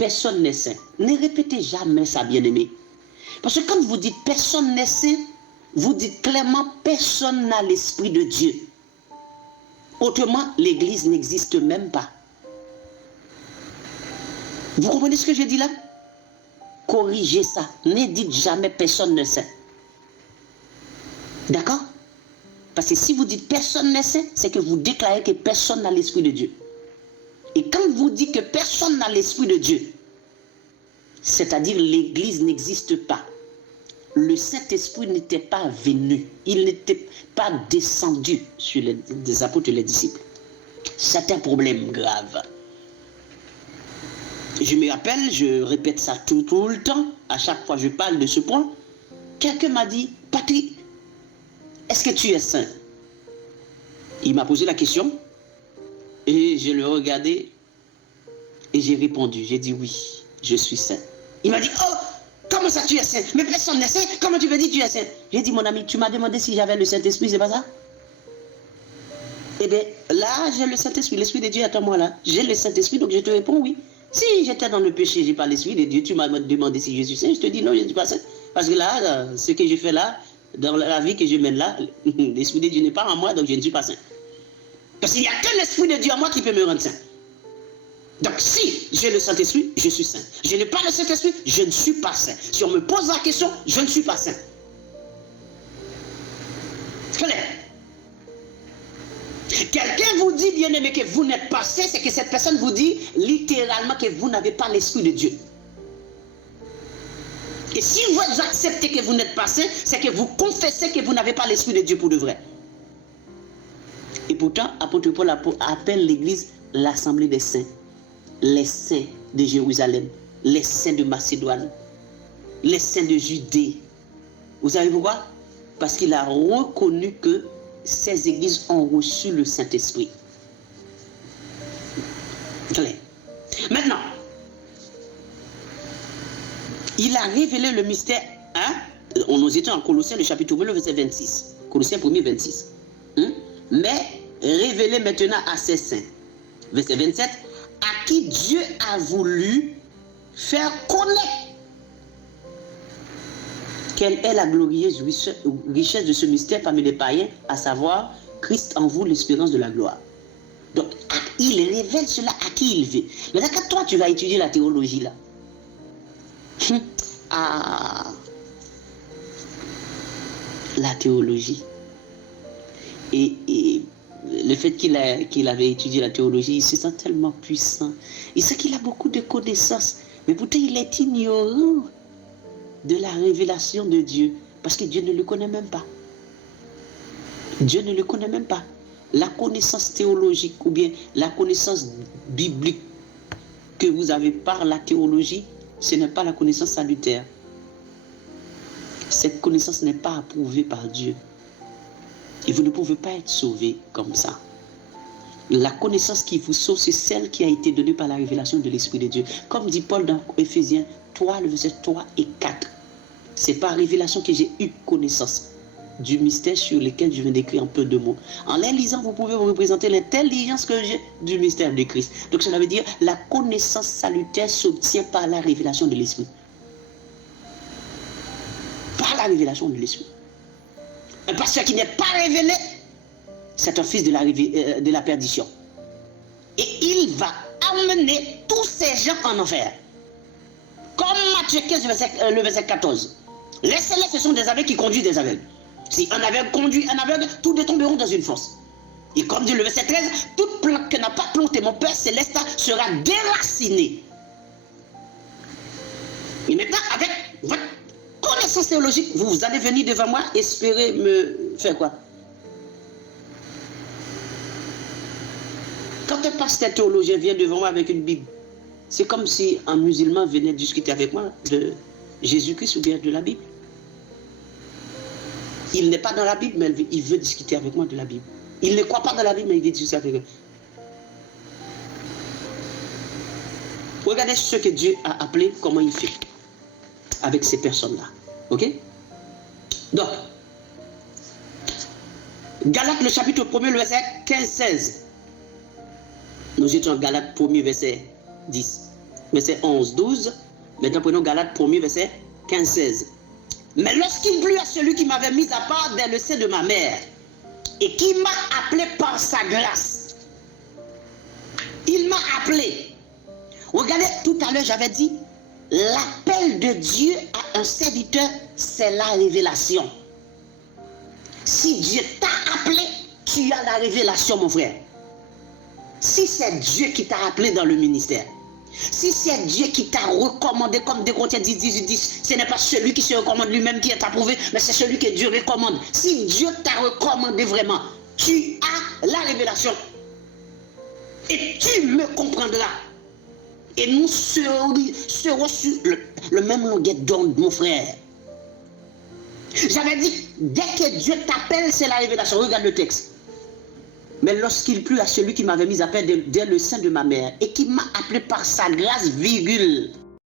personne n'est saint. Ne répétez jamais ça, bien-aimé. Parce que quand vous dites personne n'est saint, vous dites clairement personne n'a l'Esprit de Dieu. Autrement, l'Église n'existe même pas. Vous comprenez ce que je dis là? Corrigez ça. Ne dites jamais personne ne sait. D'accord? Parce que si vous dites personne ne sait, c'est que vous déclarez que personne n'a l'Esprit de Dieu. Et quand vous dites que personne n'a l'Esprit de Dieu, c'est-à-dire l'Église n'existe pas. Le Saint-Esprit n'était pas venu. Il n'était pas descendu sur les apôtres et les disciples. C'est un problème grave. Je me rappelle, je répète ça tout le temps, à chaque fois que je parle de ce point. Quelqu'un m'a dit, Patrick, est-ce que tu es saint? Il m'a posé la question et je le regardais et j'ai répondu, j'ai dit oui, je suis saint. Il m'a dit, oh, comment ça tu es saint? Mais personne n'est saint, comment tu veux dire tu es saint? J'ai dit, mon ami, tu m'as demandé si j'avais le Saint-Esprit, c'est pas ça? Eh bien, là, j'ai le Saint-Esprit, l'Esprit de Dieu est en moi là. J'ai le Saint-Esprit, donc je te réponds oui. Si j'étais dans le péché, j'ai pas l'Esprit de Dieu, tu m'as demandé si je suis saint, je te dis non, je ne suis pas saint. Parce que là, ce que je fais là, dans la vie que je mène là, l'Esprit de Dieu n'est pas en moi, donc je ne suis pas saint. Parce qu'il n'y a que l'Esprit de Dieu en moi qui peut me rendre saint. Donc si j'ai le Saint-Esprit, je suis saint. Je n'ai pas le Saint-Esprit, je ne suis pas saint. Si on me pose la question, je ne suis pas saint. Clair. Quelqu'un vous dit, bien aimé, que vous n'êtes pas saint, c'est que cette personne vous dit littéralement que vous n'avez pas l'Esprit de Dieu. Et si vous acceptez que vous n'êtes pas saint, c'est que vous confessez que vous n'avez pas l'Esprit de Dieu pour de vrai. Et pourtant, apôtre Paul appelle l'Église l'Assemblée des saints. Les saints de Jérusalem, les saints de Macédoine, les saints de Judée. Vous savez pourquoi? Parce qu'il a reconnu que ces églises ont reçu le Saint-Esprit. Clair. Maintenant, il a révélé le mystère. Nous étions en Colossiens, le chapitre 1, le verset 26. Colossiens 1, 26. Mais révélé maintenant à ses saints. Verset 27. À qui Dieu a voulu faire connaître quelle est la glorieuse richesse de ce mystère parmi les païens, à savoir Christ en vous, l'espérance de la gloire. Donc, il révèle cela à qui il veut. Mais là, quand toi, tu vas étudier la théologie, là, la théologie, et le fait qu'il avait étudié la théologie, il se sent tellement puissant. Il sait qu'il a beaucoup de connaissances, mais pourtant il est ignorant de la révélation de Dieu, parce que Dieu ne le connaît même pas. Dieu ne le connaît même pas. La connaissance théologique ou bien la connaissance biblique que vous avez par la théologie, ce n'est pas la connaissance salutaire. Cette connaissance n'est pas approuvée par Dieu. Et vous ne pouvez pas être sauvé comme ça. La connaissance qui vous sauve, c'est celle qui a été donnée par la révélation de l'Esprit de Dieu. Comme dit Paul dans Éphésiens 3, le verset 3 et 4. C'est par révélation que j'ai eu connaissance du mystère sur lequel je viens d'écrire un peu de mots. En les lisant, vous pouvez vous représenter l'intelligence que j'ai du mystère de Christ. Donc cela veut dire la connaissance salutaire s'obtient par la révélation de l'Esprit. Par la révélation de l'Esprit. Un pasteur qui n'est pas révélé, c'est un fils de la perdition. Et il va amener tous ces gens en enfer. Comme Matthieu 15, le verset 14. Laissez-les, ce sont des aveugles qui conduisent des aveugles. Si un aveugle conduit un aveugle, tous deux tomberont dans une fosse. Et comme dit le verset 13, toute plante que n'a pas planté mon Père Céleste sera déracinée. Et maintenant, avec votre connaissance théologique, vous allez venir devant moi, espérer me faire quoi? Quand un pasteur théologien vient devant moi avec une Bible, c'est comme si un musulman venait discuter avec moi de Jésus-Christ ou bien de la Bible. Il n'est pas dans la Bible, mais il veut discuter avec moi de la Bible. Il ne croit pas dans la Bible, mais il veut discuter avec moi. Regardez ce que Dieu a appelé, comment il fait avec ces personnes-là. Ok? Donc, Galates, le chapitre 1er, le verset 15-16. Nous étions en Galates 1er, verset 10. verset 11, 12. Maintenant, prenons Galates 1er, verset 15, 16. Mais lorsqu'il plut à celui qui m'avait mis à part dès le sein de ma mère et qui m'a appelé par sa grâce, il m'a appelé. Regardez, tout à l'heure, j'avais dit, l'appel de Dieu à un serviteur, c'est la révélation. Si Dieu t'a appelé, tu as la révélation, mon frère. Si c'est Dieu qui t'a appelé dans le ministère, si c'est Dieu qui t'a recommandé, comme 2 Corinthiens 10, ce n'est pas celui qui se recommande lui-même qui est approuvé, mais c'est celui que Dieu recommande. Si Dieu t'a recommandé vraiment, tu as la révélation. Et tu me comprendras. Et nous serons sur le même longueur d'onde, mon frère. J'avais dit, dès que Dieu t'appelle, c'est la révélation. Regarde le texte. Mais lorsqu'il plut à celui qui m'avait mis à part dès le sein de ma mère et qui m'a appelé par sa grâce, virgule,